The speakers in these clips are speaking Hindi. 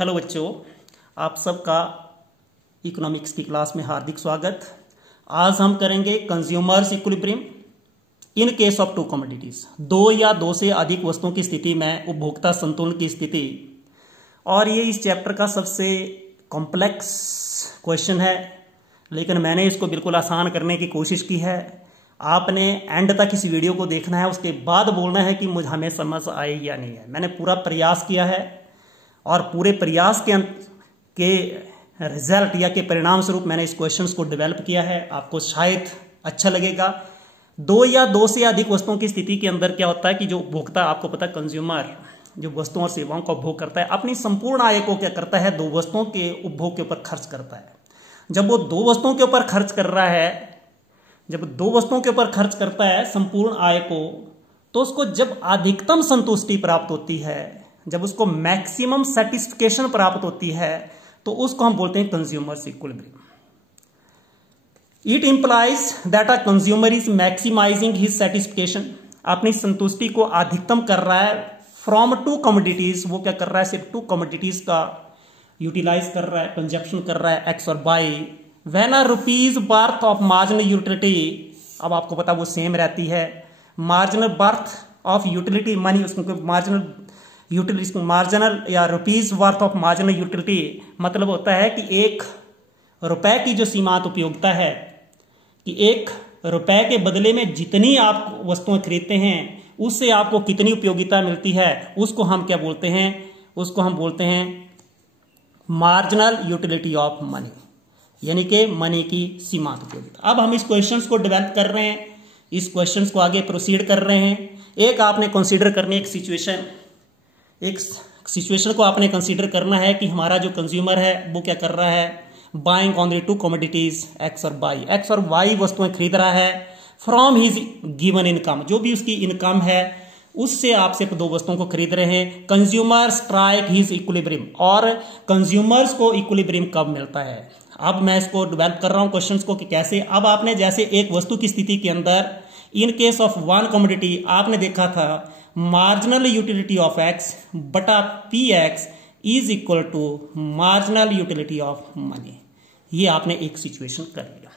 हेलो बच्चों, आप सबका इकोनॉमिक्स की क्लास में हार्दिक स्वागत। आज हम करेंगे consumers equilibrium in case of to commodities. दो या दो से अधिक वस्तुओं की स्थिति में उपभोक्ता संतुलन की स्थिति। और ये इस चैप्टर का सबसे कॉम्प्लेक्स क्वेश्चन है, लेकिन मैंने इसको बिल्कुल आसान करने की कोशिश की है। आपने एंड तक इस वीडियो को देखना है, उसके बाद बोलना है कि मुझे हमें समझ आई या नहीं है। मैंने पूरा प्रयास किया है और पूरे प्रयास के रिजल्ट या के परिणाम स्वरूप मैंने इस क्वेश्चंस को डेवलप किया है। आपको शायद अच्छा लगेगा। दो या दो से अधिक वस्तुओं की स्थिति के अंदर क्या होता है कि जो उपभोक्ता, आपको पता है कंज्यूमर जो वस्तुओं और सेवाओं का उपभोग करता है, अपनी संपूर्ण आय को क्या करता है, दो वस्तुओं के उपभोग के ऊपर खर्च करता है। जब वो दो वस्तुओं के ऊपर खर्च कर रहा है, जब दो वस्तुओं के ऊपर खर्च करता है संपूर्ण आय को, तो उसको जब अधिकतम संतुष्टि प्राप्त होती है, जब उसको मैक्सिमम सेटिस्फिकेशन प्राप्त होती है, तो उसको हम बोलते हैं consumers equilibrium. It implies that a consumer is maximising his satisfaction, अपनी संतुष्टि को अधिकतम कर रहा है फ्रॉम टू कमोडिटीज। वो क्या कर रहा है, सिर्फ टू कमोडिटीज का यूटिलाइज कर रहा है, कंजप्शन कर रहा है, एक्स और Y. When a rupees worth of marginal utility, अब आपको पता वो सेम रहती है। Marginal worth of utility money, उसको मार्जिनल यूटिलिटी, मार्जिनल या rupees worth of marginal utility मतलब होता है कि एक रुपए की जो सीमांत उपयोगिता है, कि एक रुपए के बदले में जितनी आप वस्तुएं खरीदते हैं उससे आपको कितनी उपयोगिता मिलती है, उसको हम क्या बोलते हैं, उसको हम बोलते हैं मार्जिनल यूटिलिटी ऑफ मनी, यानी कि मनी की सीमांत उपयोगिता। अब हम इस क्वेश्चंस को डेवलप कर रहे हैं, इस क्वेश्चंस को आगे प्रोसीड कर रहे हैं। एक आपने कंसीडर करनी एक सिचुएशन को आपने कंसीडर करना है कि हमारा जो कंज्यूमर है वो क्या कर रहा है, buying on the two commodities x और वाई। एक्स और वाई वस्तुएं खरीद रहा है फ्रॉम हिज गिवन इनकम, जो भी उसकी इनकम है उससे आप सिर्फ दो वस्तुओं को खरीद रहे हैं। कंज्यूमर स्ट्राइक हिज इक्विलिब्रियम, और कंज्यूमर्स को इक्विलिब्रियम कब मिलता है। अब मैं इसको डेवलप कर रहा हूं क्वेश्चंस को कि कैसे। अब आपने जैसे एक वस्तु की स्थिति के अंदर in case of one commodity आपने देखा था मार्जिनल यूटिलिटी ऑफ एक्स बटा P X is equal to marginal utility of money. ये आपने एक सिचुएशन कर लिया।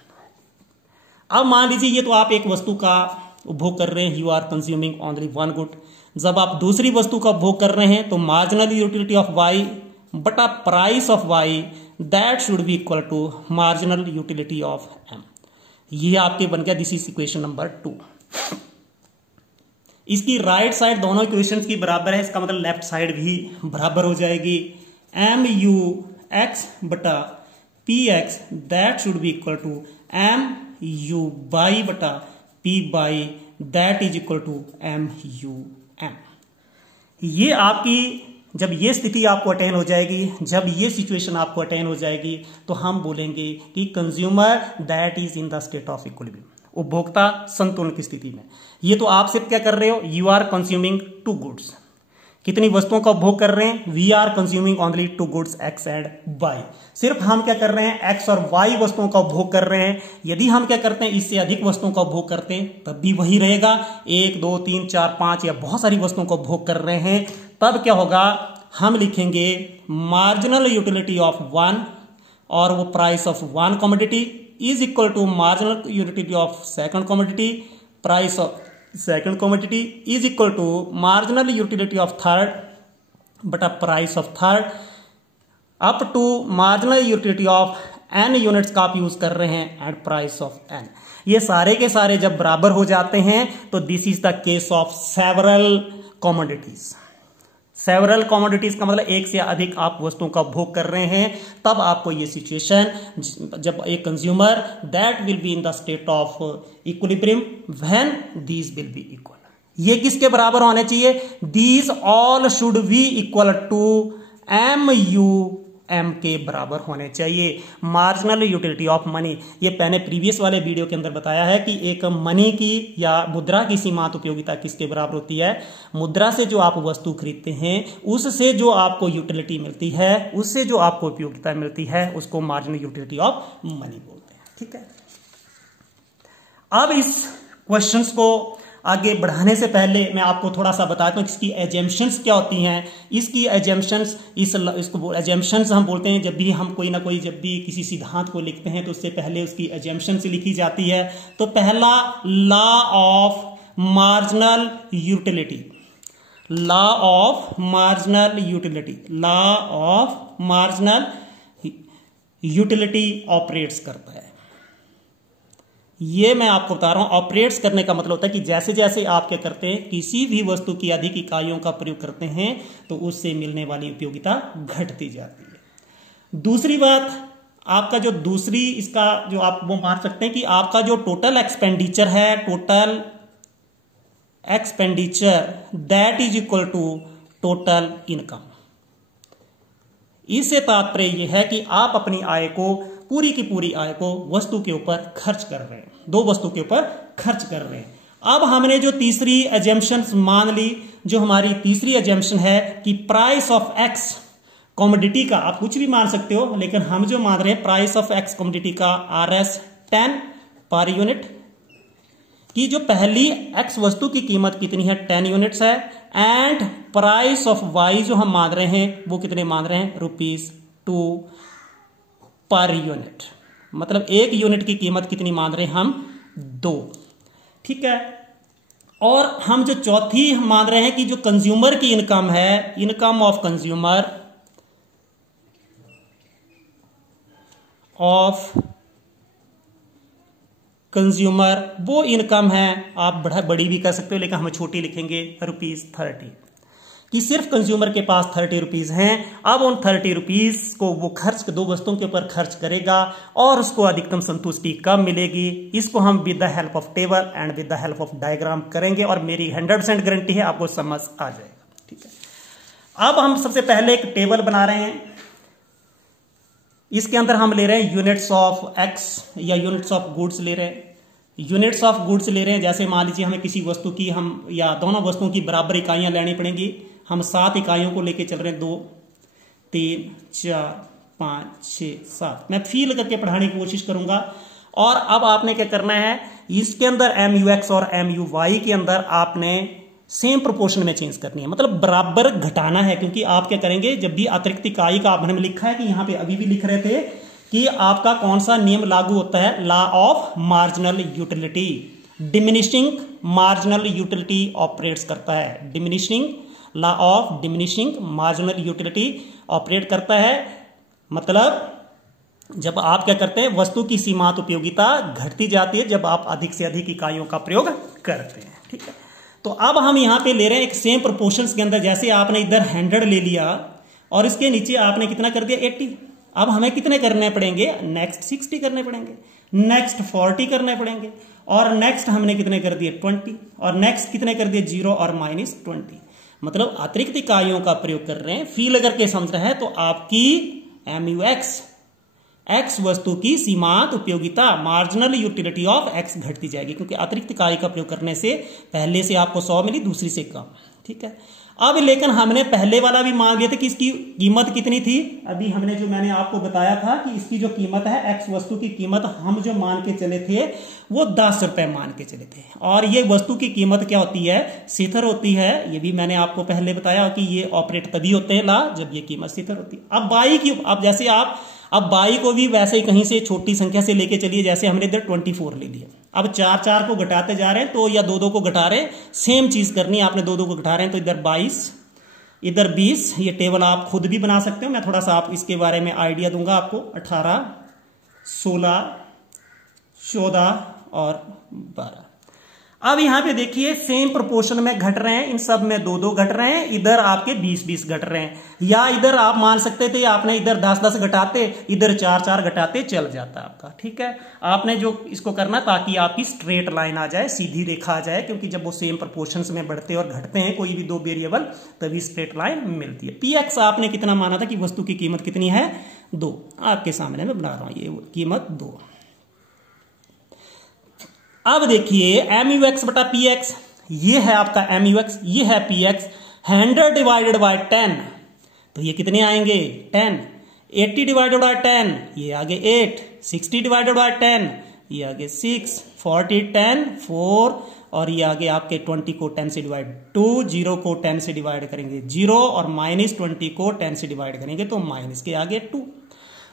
अब मान लीजिए ये तो आप एक वस्तु का उपभोग कर रहे हैं, you are consuming only one good. जब आप दूसरी वस्तु का उपभोग कर रहे हैं तो मार्जिनल यूटिलिटी ऑफ वाई बटा price of Y that should be equal to marginal utility of M. ये आपके बन गया, दिस इज इक्वेशन नंबर 2। इसकी राइट साइड दोनों इक्वेशंस की बराबर है, इसका मतलब लेफ्ट साइड भी बराबर हो जाएगी। एम यू एक्स बटा P X that should be equal to M U Y बटा P Y that is equal to M U M. ये आपकी जब ये स्थिति आपको अटेन हो जाएगी, जब ये सिचुएशन आपको अटेन हो जाएगी, तो हम बोलेंगे कि consumer that is in the state of equilibrium, उपभोक्ता संतुलन की स्थिति में। ये तो आप सिर्फ क्या कर रहे हो, you are consuming two goods. कितनी वस्तुओं का उपभोग कर रहे हैं, we are consuming only two goods X and Y. सिर्फ हम क्या कर रहे हैं, एक्स और वाई वस्तुओं का उपभोग कर रहे हैं। यदि हम क्या करते हैं, इससे अधिक वस्तुओं का उपभोग करते हैं तब भी वही रहेगा। 1 2 3 4 5 या बहुत सारी वस्तुओं का उपभोग कर रहे हैं, तब क्या होगा, हम लिखेंगे मार्जिनल यूटिलिटी ऑफ वन, और वो price of one commodity is equal to marginal utility of second commodity, price of second commodity is equal to marginal utility of third बटा price of third, up to marginal utility of N units का आप यूज कर रहे हैं एंड प्राइस ऑफ एन। ये सारे के सारे जब बराबर हो जाते हैं तो this is the case of several commodities. Several commodities का मतलब एक से अधिक आप वस्तुओं का उपभोग कर रहे हैं, तब आपको ये सिचुएशन, जब एक consumer that will be in the state of equilibrium when these will be equal. ये किसके बराबर होने चाहिए, these all should be equal to M U M के बराबर होने चाहिए। मार्जिनल यूटिलिटी ऑफ मनी, ये मैंने प्रीवियस वाले वीडियो के अंदर बताया है कि एक मनी की या मुद्रा की सीमांत उपयोगिता किसके बराबर होती है, मुद्रा से जो आप वस्तु खरीदते हैं उससे जो आपको यूटिलिटी मिलती है, उससे जो आपको उपयोगिता मिलती है, उसको मार्जिनल यूटिलिटी ऑफ मनी बोलते हैं। ठीक है, अब इस क्वेश्चंस को आगे बढ़ाने से पहले मैं आपको थोड़ा सा बताता हूँ इसकी एजम्पशंस क्या होती हैं। इसकी एजम्पशंस इसको एजम्पशंस हम बोलते हैं जब भी हम कोई ना कोई जब भी किसी सिद्धांत को लिखते हैं तो उससे पहले उसकी एजम्पशंस लिखी जाती है। तो पहला law of marginal utility, law of marginal utility, law of marginal utility operates करता है। ये मैं आपको बता रहा हूं, ऑपरेट्स करने का मतलब होता है कि जैसे जैसे आप क्या करते हैं किसी भी वस्तु की अधिक इकाइयों का प्रयोग करते हैं तो उससे मिलने वाली उपयोगिता घटती जाती है। दूसरी बात, आपका जो दूसरी इसका जो आप वो मान सकते हैं कि आपका जो टोटल एक्सपेंडिचर है, total expenditure that is equal to total income. इससे तात्पर्य यह है कि आप अपनी आय को, पूरी की पूरी आय को वस्तु के ऊपर खर्च कर रहे हैं, दो वस्तु के ऊपर खर्च कर रहे हैं। अब हमने जो तीसरी एजम्पशन मान ली, जो हमारी तीसरी एजम्पशन है कि प्राइस ऑफ एक्स कॉमोडिटी का, आप कुछ भी मान सकते हो लेकिन हम जो मान रहे हैं प्राइस ऑफ एक्स कॉमोडिटी का RS 10 पर यूनिट, कि जो पहली एक्स वस्तु की कीमत कितनी है 10 यूनिट्स है, एंड प्राइस ऑफ वाई जो हम मान रहे हैं वो कितने मान रहे हैं ₹2 पर यूनिट। मतलब एक यूनिट की कीमत कितनी मान रहे हैं हम 2, ठीक है। और हम जो चौथी मान रहे हैं कि जो कंज्यूमर की इनकम है, इनकम ऑफ कंज्यूमर वो इनकम है, आप बड़ी भी कर सकते हो लेकिन हम छोटी लिखेंगे ₹30, कि सिर्फ कंज्यूमर के पास ₹30 हैं। अब उन ₹30 को वो खर्च दो वस्तुओं के ऊपर खर्च करेगा और उसको अधिकतम संतुष्टि कब मिलेगी, इसको हम with the help of table and with the help of diagram करेंगे और मेरी 100% गारंटी है आपको समझ आ जाएगा, ठीक है। अब हम सबसे पहले एक टेबल बना रहे हैं, इसके अंदर हम ले रहे हैं यूनिट्स ऑफ एक्स या यूनिट्स ऑफ गुड्स ले रहे हैं, यूनिट्स ऑफ गुड्स ले रहे हैं। जैसे मान लीजिए हमें किसी वस्तु की हम या दोनों वस्तुओं की बराबर इकाइयां लेनी पड़ेंगी। हम 7 इकाइयों को लेके चल रहे हैं, 2 3 4 5 6 7। मैं फील करके पढ़ाने की कोशिश करूंगा। और अब आपने क्या करना है, इसके अंदर MUX और MUY के अंदर आपने सेम प्रोपोर्शन में चेंज करनी है, मतलब बराबर घटाना है। क्योंकि आप क्या करेंगे, जब भी अतिरिक्त इकाई का आपने लिखा है कि यहां पे अभी भी लिख रहे थे कि आपका कौन सा नियम लागू होता है, law of marginal utility. Diminishing marginal utility operates करता है, diminishing law of diminishing marginal utility operate करता है। मतलब जब आप क्या करते हैं, वस्तु की सीमांत उपयोगिता घटती जाती है जब आप अधिक से अधिक इकाइयों का प्रयोग करते हैं, ठीक है। तो अब हम यहां पे ले रहे हैं एक सेम प्रोपोर्शंस के अंदर, जैसे आपने इधर 100 ले लिया और इसके नीचे आपने कितना कर दिया 80। अब हमें कितने करने पड़ेंगे, नेक्स्ट 60 करने पड़ेंगे, नेक्स्ट 40 करने पड़ेंगे, और नेक्स्ट हमने कितने कर दिए 20, और नेक्स्ट कितने कर दिए 0 और -20। मतलब अतिरिक्त इकाइयों का प्रयोग कर रहे हैं। फील करके समझ रहे हैं तो आपकी MUX एक्स वस्तु की सीमांत उपयोगिता मार्जिनल यूटिलिटी ऑफ एक्स घटती जाएगी, क्योंकि अतिरिक्त इकाई का प्रयोग करने से पहले से आपको 100 मिली, दूसरी से कम, ठीक है। अब लेकिन हमने पहले वाला भी मान लिया था कि इसकी कीमत कितनी थी। अभी हमने जो मैंने आपको बताया था कि इसकी जो कीमत है, एक्स वस्तु की कीमत हम जो मान के चले थे वो 10 रुपए मान के चले थे। और ये वस्तु की कीमत क्या होती है, स्थिर होती है। ये भी मैंने आपको पहले बताया कि ये ऑपरेट तभी होते हैं ला जब ये कीमत स्थिर होती है। अब बाई की, अब जैसे आप अब बाई को भी वैसे ही कहीं से छोटी संख्या से लेके चलिए, जैसे हमने इधर 24 ले लिया। अब 4 को घटाते जा रहे हैं तो, या 2 को घटा रहे हैं, सेम चीज करनी है। आपने 2 को घटा रहे हैं तो इधर 22, इधर 20। ये टेबल आप खुद भी बना सकते हो, मैं थोड़ा सा आप इसके बारे में आइडिया दूंगा आपको। 18, 16, 14 और 12। अब यहां पे देखिए सेम प्रोपोर्शन में घट रहे हैं, इन सब में 2 घट रहे हैं, इधर आपके 20 घट रहे हैं। या इधर आप मान सकते थे आपने इधर 10 घटाते, इधर 4 घटाते, चल जाता आपका, ठीक है। आपने जो इसको करना ताकि आपकी स्ट्रेट लाइन आ जाए, सीधी रेखा आ जाए, क्योंकि जब वो सेम प्रोपोर्शंस में बढ़ते और घटते हैं कोई भी 2 वेरिएबल, तभी स्ट्रेट लाइन मिलती है। PX आपने कितना माना था कि वस्तु की कीमत कितनी है 2, आपके सामने मैं बना रहा हूं, ये कीमत 2। अब देखिए MUX बटा PX, ये है आपका MUX, ये है PX। 100 डिवाइडेड बाय 10, तो ये कितने आएंगे 10। 80 डिवाइडेड बाय 10, ये आगे 8। 60 डिवाइडेड बाय 10, ये आगे 6। 40 10 4 और ये आगे आपके 20 को 10 से डिवाइड, 2 0 को 10 से डिवाइड करेंगे 0 और -20 को 10 से डिवाइड करेंगे तो माइनस के आगे 2।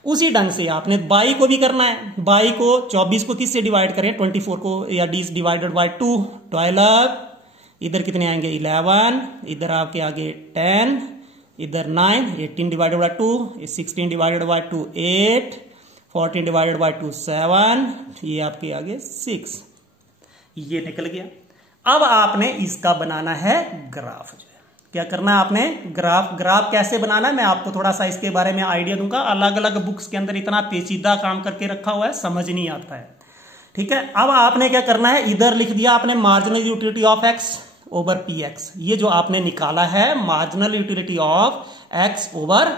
उसी ढंग से आपने बाई को भी करना है। बाई को 24 को किससे डिवाइड करें, 24 को या d डिवाइडेड बाई 2, 12, इधर कितने आएंगे 11, इधर आपके आगे 10, इधर 9, 18 divided by 2, 16 divided by 2 8, 14 divided by 2 7, ये आपके आगे 6, ये निकल गया। अब आपने इसका बनाना है ग्राफ। जो है क्या करना है आपने, ग्राफ कैसे बनाना है मैं आपको थोड़ा सा इसके बारे में आइडिया दूंगा। अलग अलग बुक्स के अंदर इतना पेचीदा काम करके रखा हुआ है, समझ नहीं आता है। ठीक है, अब आपने क्या करना है, इधर लिख दिया आपने marginal utility of x over P x. ये जो आपने निकाला है marginal utility of x over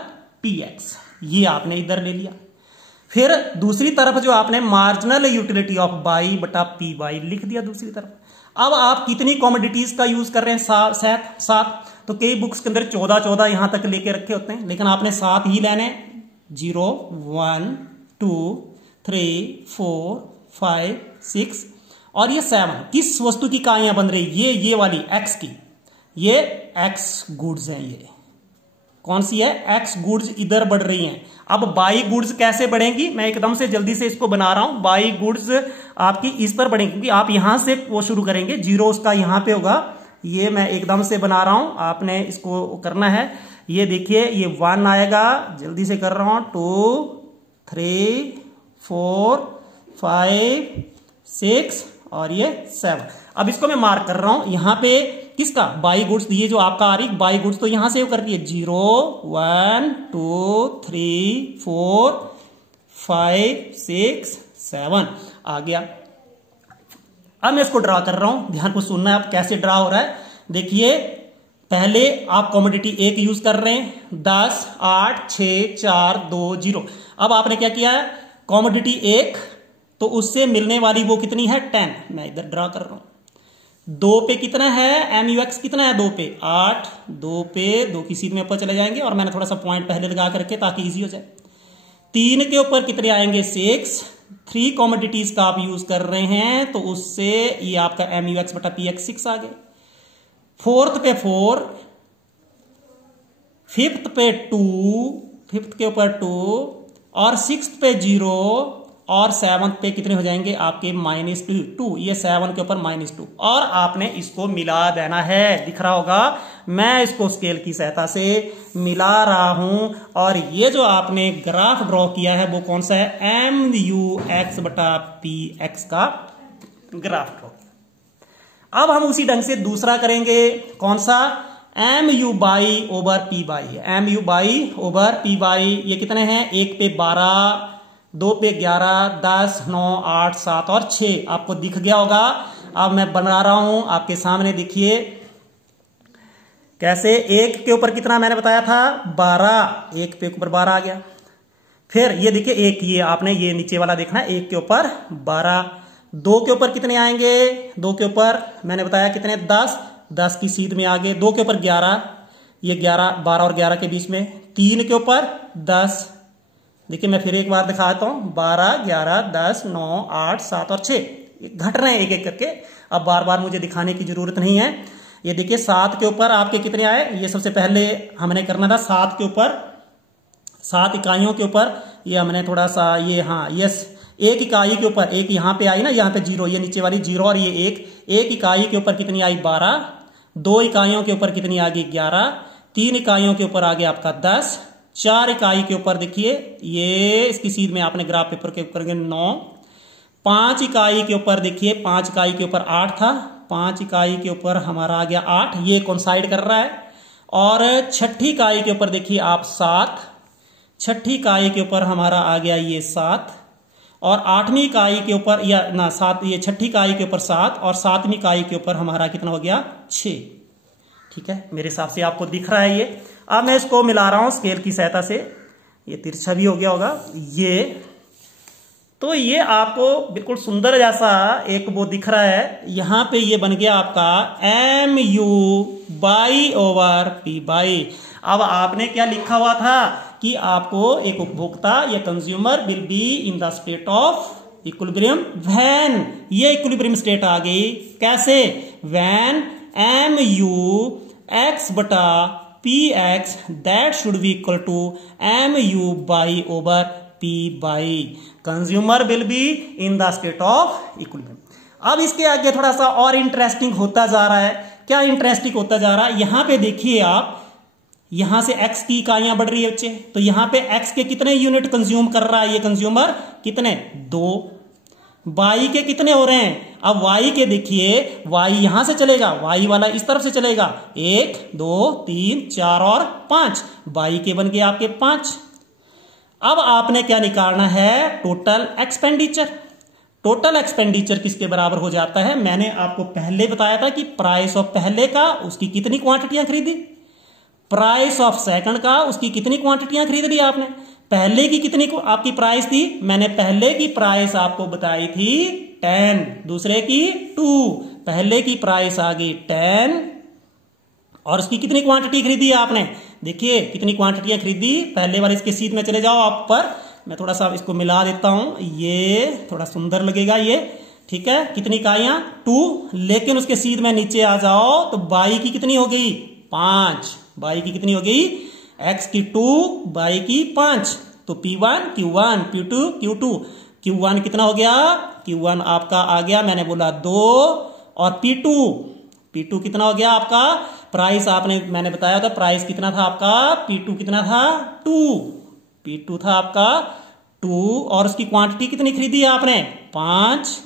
P x, ये आपने इधर ले लिया। फिर दूसरी तरफ जो आपने मार्जिनल यूटिलिटी ऑफ बाई बटा पी बाई लिख दिया दूसरी तरफ। अब आप कितनी कॉमोडिटीज का यूज कर रहे हैं, 7। तो कई बुक्स के अंदर 14 यहां तक लेके रखे होते हैं, लेकिन आपने 7 ही लेने। 0 1 2 3 4 5 6 और ये 7 किस वस्तु की इकाइयां बन रही, ये वाली एक्स की, ये एक्स गुड्स हैं। ये कौन सी है, एक्स गुड्स इधर बढ़ रही हैं। अब बाई गुड्स कैसे बढ़ेंगी, मैं एकदम से जल्दी से इसको बना रहा हूं। बाई गुड्स आपकी इस पर बढ़ेंगी क्योंकि आप यहां से वो शुरू करेंगे, 0 उसका यहां पे होगा। ये मैं एकदम से बना रहा हूं, आपने इसको करना है। ये देखिए ये 1 आएगा, जल्दी से कर रहा हूं, 2 3 4 5 6 और ये 7। अब इसको मैं मार्क कर रहा हूं यहां पे किसका, बाई गुड्स। ये जो आपका आ रही बाई गुड्स तो यहां से कर दिए 0 1 2 3 4 5 6 7 आ गया। अब मैं इसको ड्रा कर रहा हूं, ध्यान को सुनना है आप कैसे ड्रा हो रहा है। देखिए पहले आप कॉमोडिटी 1 यूज कर रहे हैं, 10 8 6 4 2 0। अब आपने क्या किया है, कॉमोडिटी 1 तो उससे मिलने वाली वो कितनी है 10, मैं इधर ड्रा कर रहा हूं। 2 पे कितना है MUX कितना है, 2 पे 8, 2 पे 2 की सीध में ऊपर चले जाएंगे और मैंने थोड़ा सा पॉइंट पहले लगा करके ताकि इजी हो जाए। 3 के ऊपर कितने आएंगे 6, 3 कॉमोडिटीज का आप यूज कर रहे हैं तो उससे ये आपका MUX बटा PX 6 आ गया। 4th पे 4, 5th पे 2, 5th के ऊपर 2 और 6th पे 0 और 7th पे कितने हो जाएंगे आपके -2, ये 7 के ऊपर -2 और आपने इसको मिला देना है। दिख रहा होगा मैं इसको स्केल की सहायता से मिला रहा हूं और ये जो आपने ग्राफ ड्रॉ किया है वो कौन सा है, MUX बटा PX का ग्राफ ड्रॉ। अब हम उसी ढंग से दूसरा करेंगे, कौन सा, MU by over P by. MU by over P by ये कितने हैं, 1 पे 12, 2 पे 11, 10 9 8 7 और 6 आपको दिख गया होगा। अब मैं बना रहा हूं आपके सामने, देखिए कैसे। 1 के ऊपर कितना मैंने बताया था 12, 1 पे ऊपर 12 आ गया। फिर ये देखिए 1, ये आपने ये नीचे वाला देखना है, 1 के ऊपर 12। 2 के ऊपर कितने आएंगे, 2 के ऊपर मैंने बताया कितने 10, 10 की सीध में आगे। 2 के ऊपर 11, ये 11 12 और 11 के बीच में। 3 के ऊपर 10, देखिए मैं फिर एक बार दिखाता हूं, 12 11 10 9 8 7 और 6 घट रहे हैं एक एक करके। अब बार बार मुझे दिखाने की जरूरत नहीं है। ये देखिए 7 के ऊपर आपके कितने आए, ये सबसे पहले हमने करना था 7 के ऊपर, 7 इकाइयों के ऊपर ये हमने थोड़ा सा ये, हाँ यस, 1 इकाई के ऊपर 1 यहां पे आई ना, यहां पे 0, ये नीचे वाली 0 और ये 1 इकाई के ऊपर कितनी आई 12, 2 इकाइयों के ऊपर कितनी आ गई 11, 3 इकाइयों के ऊपर आ गया आपका 10, 4 इकाई के ऊपर देखिए ये इसकी सीध में आपने ग्राफ पेपर के ऊपर 9, 5 इकाई के ऊपर देखिए 5 इकाई के ऊपर 8 था, 5 इकाई के ऊपर हमारा आ गया 8, ये कोइंसाइड कर रहा है। और 6ठी इकाई के ऊपर देखिए आप 7, 6ठी इकाई के ऊपर हमारा आ गया ये 7 और 8वीं इकाई के ऊपर या ना 7, ये 6ठी इकाई के ऊपर 7 और 7वीं इकाई के ऊपर हमारा कितना हो गया 6। ठीक है, मेरे हिसाब से आपको दिख रहा है ये। अब मैं इसको मिला रहा हूं स्केल की सहायता से, ये तिरछा भी हो गया होगा ये, तो ये आपको बिल्कुल सुंदर जैसा एक वो दिख रहा है। यहां पे ये बन गया आपका MU by over P by. अब आपने क्या लिखा हुआ था कि आपको एक उपभोक्ता या consumer will be in the state of equilibrium when, ये इक्विलिब्रियम स्टेट आ गई कैसे, व्हेन एम यू एक्स बटा P X that should be equal to M U by over P by, consumer will be in the state of equilibrium. अब इसके आगे थोड़ा सा और इंटरेस्टिंग होता जा रहा है। क्या इंटरेस्टिंग होता जा रहा है, यहां पे देखिए आप, यहां से x की इकाइयां बढ़ रही है बच्चे, तो यहां पे x के कितने यूनिट कंज्यूम कर रहा है ये कंज्यूमर, कितने, 2। y के कितने हो रहे हैं, अब y के देखिए, y यहां से चलेगा, y वाला इस तरफ से चलेगा, 1 2 3 4 और 5, y के बन गए आपके 5। अब आपने क्या निकालना है, टोटल एक्सपेंडिचर। टोटल एक्सपेंडिचर किसके बराबर हो जाता है, मैंने आपको पहले बताया था कि प्राइस ऑफ पहले का उसकी कितनी क्वांटिटियां खरीदी, प्राइस ऑफ सेकंड का उसकी कितनी क्वांटिटियां खरीद ली आपने, पहले की कितनी को आपकी प्राइस थी, मैंने पहले की प्राइस आपको बताई थी 10, दूसरे की 2, पहले की प्राइस आ गई 10 और उसकी कितनी क्वांटिटी खरीदी आपने, देखिए कितनी क्वांटिटियां खरीदी, पहले वाले इसके सीध में चले जाओ आप पर, मैं थोड़ा सा इसको मिला देता हूं, ये थोड़ा सुंदर लगेगा ये, ठीक है, कितनी इकाइयां 2, लेकिन उसके सीध में नीचे आ जाओ तो बाई की कितनी हो गई 5, बाई की कितनी हो गई, x की 2 बाई की 5, तो P1 Q1 P2 Q2, Q1 कितना हो गया, Q1 आपका आ गया, मैंने बोला 2, और P2 कितना हो गया आपका, प्राइस आपने मैंने बताया था प्राइस कितना था आपका, P2 कितना था 2, P2 था आपका 2, और उसकी क्वांटिटी कितनी खरीदी आपने 5,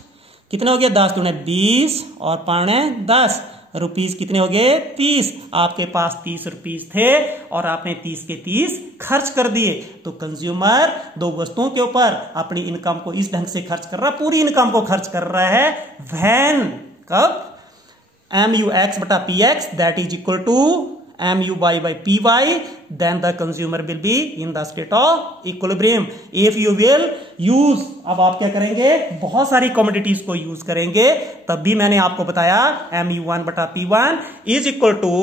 कितने हो गए 10 दूने 20 और 5 10, रुपीस कितने हो गए 30, आपके पास 30 रुपीस थे और आपने 30 के 30 खर्च कर दिए। तो कंज्यूमर दो वस्तुओं के ऊपर अपनी इनकम को इस ढंग से खर्च कर रहा है, पूरी इनकम को खर्च कर रहा है व्हेन, कब, MUX बटा PX that is equal to MUY by PY, then the consumer will be in the state of equilibrium. If you will use, अब आप क्या करेंगे, बहुत सारी कमोडिटीज को यूज करेंगे, तब भी मैंने आपको बताया MU1 बटा P1 is equal to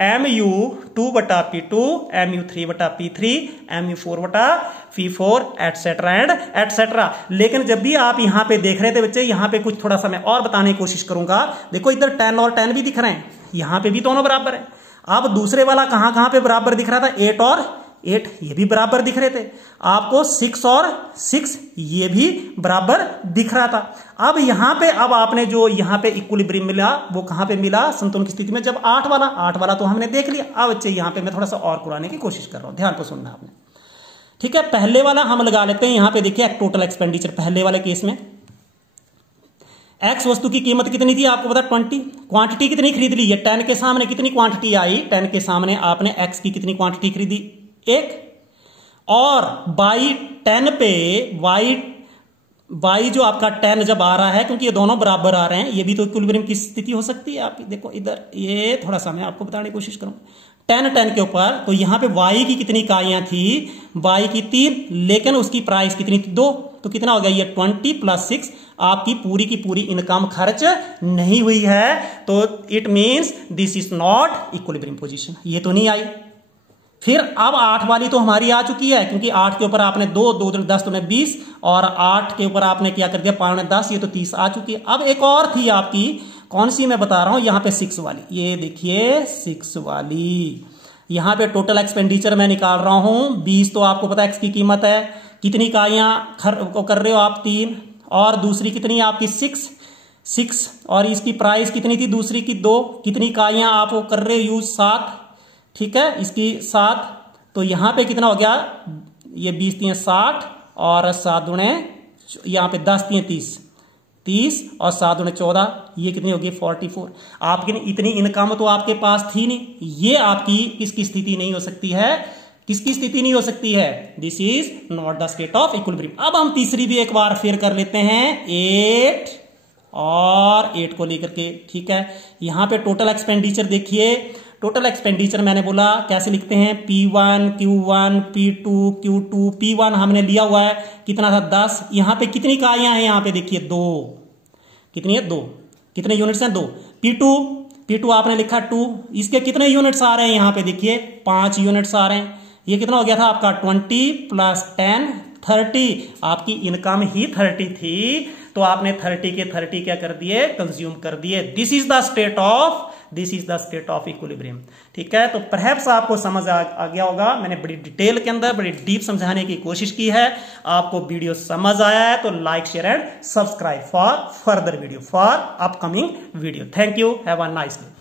MU2 बटा P2, MU3 बटा P3, MU4 बटा P4 एटसेट्रा एंड एटसेट्रा। लेकिन जब भी आप यहां पे देख रहे थे बच्चे, यहां पे कुछ थोड़ा सा मैं और बताने की कोशिश करूंगा, देखो इधर 10 और 10 भी दिख रहे हैं, यहां पे भी दोनों बराबर है। अब दूसरे वाला कहां पे बराबर दिख रहा था, 8 और 8 ये भी बराबर दिख रहे थे, आपको 6 और 6 ये भी बराबर दिख रहा था। अब यहां पे, अब आपने जो यहां पे इक्विलिब्रियम मिला वो कहां पे मिला, संतुलन की स्थिति में, जब 8 वाला तो हमने देख लिया। अब बच्चे यहां पे मैं थोड़ा सा और कुराने की कोशिश कर रहा हूं, ध्यान को सुनना आपने, ठीक है। पहले वाला हम लगा लेते हैं, यहां पे देखिए टोटल एक्सपेंडिचर, पहले वाले केस में एक्स वस्तु की कीमत कितनी थी आपको पता 20, क्वांटिटी कितनी खरीद ली, ये 10 के सामने कितनी क्वांटिटी आई, 10 के सामने आपने एक्स की कितनी क्वांटिटी खरीदी 1, और बाई 10 पे बाई जो आपका 10 जब आ रहा है, क्योंकि ये दोनों बराबर आ रहे हैं, ये भी तो इक्विलिब्रियम की स्थिति हो सकती है आपकी। देखो इधर ये थोड़ा सा मैं आपको बताने की कोशिश करूं, 10 के ऊपर, तो यहां पे y की कितनी इकाइयां थी, y की 3, लेकिन उसकी प्राइस कितनी थी 2, तो कितना हो गया ये 20 + 6, आपकी पूरी की पूरी इनकम खर्च नहीं हुई है, तो it means this is not equilibrium position, ये तो नहीं आई। फिर अब 8 वाली तो हमारी आ चुकी है, क्योंकि 8 के ऊपर आपने 2 10 तो 20, और 8 के ऊपर आपने क्या कर दिया 5 10, ये तो 30 आ चुकी है। अब एक और थी आपकी, कौन सी मैं बता रहा हूं, यहां पे 6 वाली, ये देखिए 6 वाली, यहां पे टोटल एक्सपेंडिचर मैं निकाल रहा हूं 20, तो आपको पता है एक्स की कीमत है, कितनी इकाइयां कर रहे हो आप 3, और दूसरी कितनी आपकी 6, और इसकी प्राइस कितनी थी दूसरी की 2, कितनी इकाइयां आप कर रहे हो यूज 7, ठीक है, इसकी 7, तो यहां पे कितना हो गया, ये 20 3 60, और 7 दूने यहां पे 10 3 30, और 7 दूने 14, ये कितनी होगी 44। आपकी इतनी इनकम तो आपके पास थी नहीं, ये आपकी किसकी स्थिति नहीं हो सकती है, किसकी स्थिति नहीं हो सकती है, this is not the state of equilibrium. अब हम तीसरी भी एक बार फिर कर लेते हैं, 8 और 8 को लेकर के, ठीक है। यहां पे टोटल एक्सपेंडिचर देखिए, टोटल एक्सपेंडिचर मैंने बोला कैसे लिखते हैं, P1 Q1 P2 Q2, P1 हमने लिया हुआ है कितना था 10, यहां पे कितनी इकाइयां हैं, यहां पे देखिए 2, कितनी है 2, कितने यूनिट्स हैं 2, P2 आपने लिखा 2, इसके कितने यूनिट्स आ रहे हैं, यहां पे देखिए 5 यूनिट्स आ रहे हैं, ये कितना हो गया था आपका 20 + 10, 30, आपकी इनकम ही 30 थी, तो आपने 30 के 30 क्या कर दिए, कंज्यूम कर दिए। This is the state of equilibrium. ठीक है, तो परहैप्स आपको समझ आ गया होगा। मैंने बड़ी डिटेल के अंदर बड़ी डीप समझाने की कोशिश की है। आपको वीडियो समझ आया है तो like share and subscribe for further video, for upcoming video. Thank you, have a nice day.